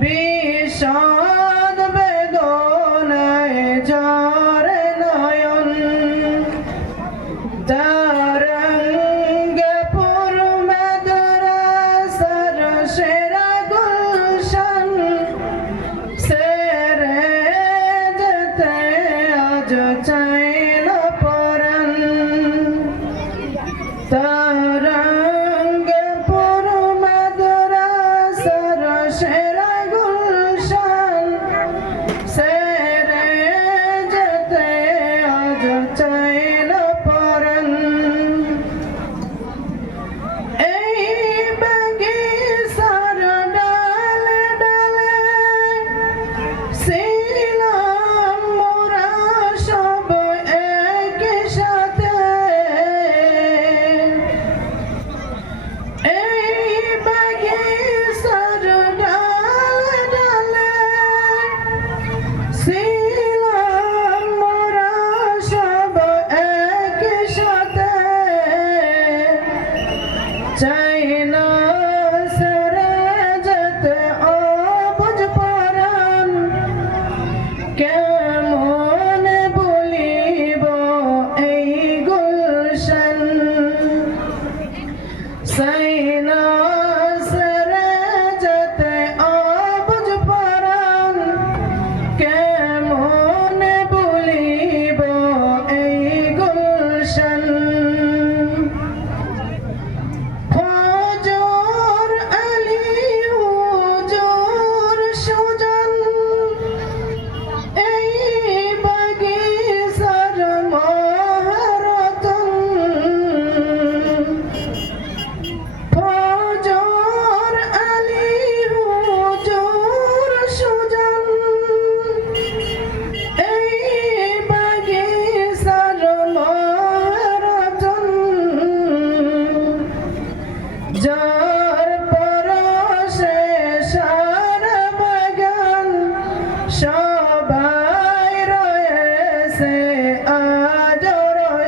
বেশ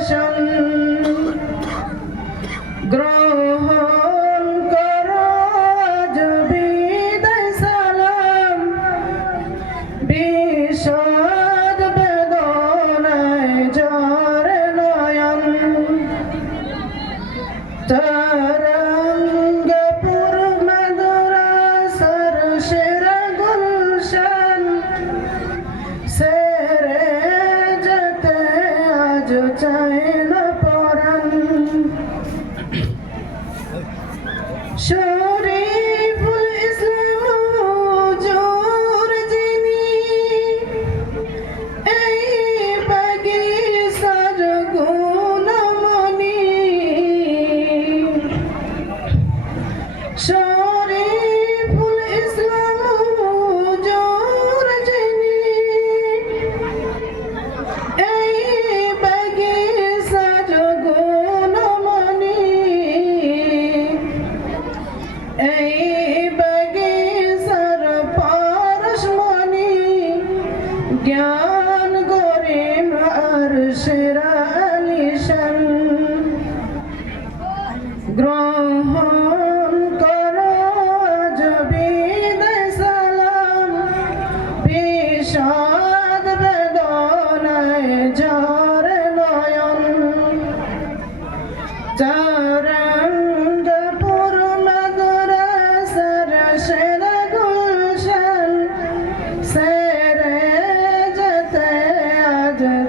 রোশন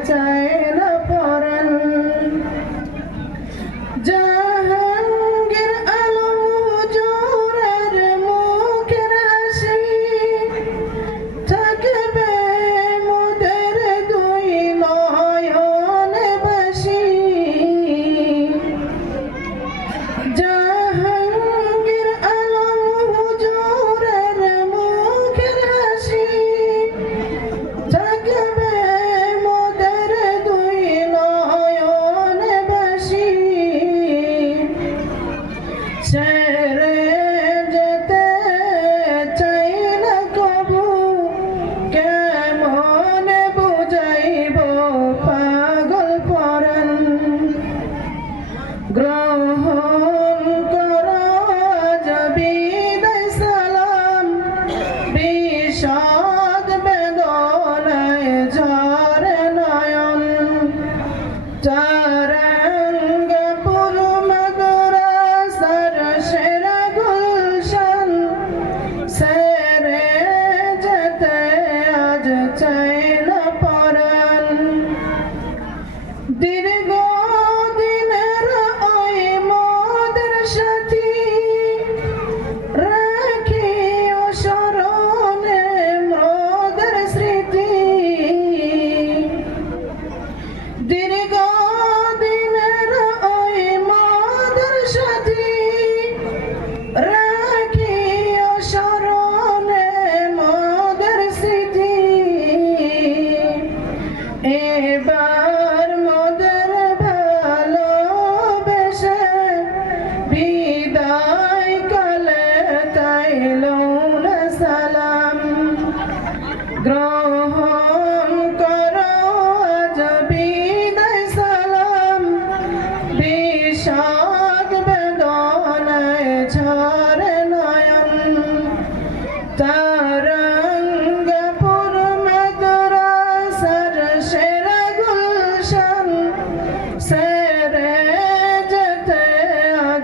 在。David সালাম। গ্রহ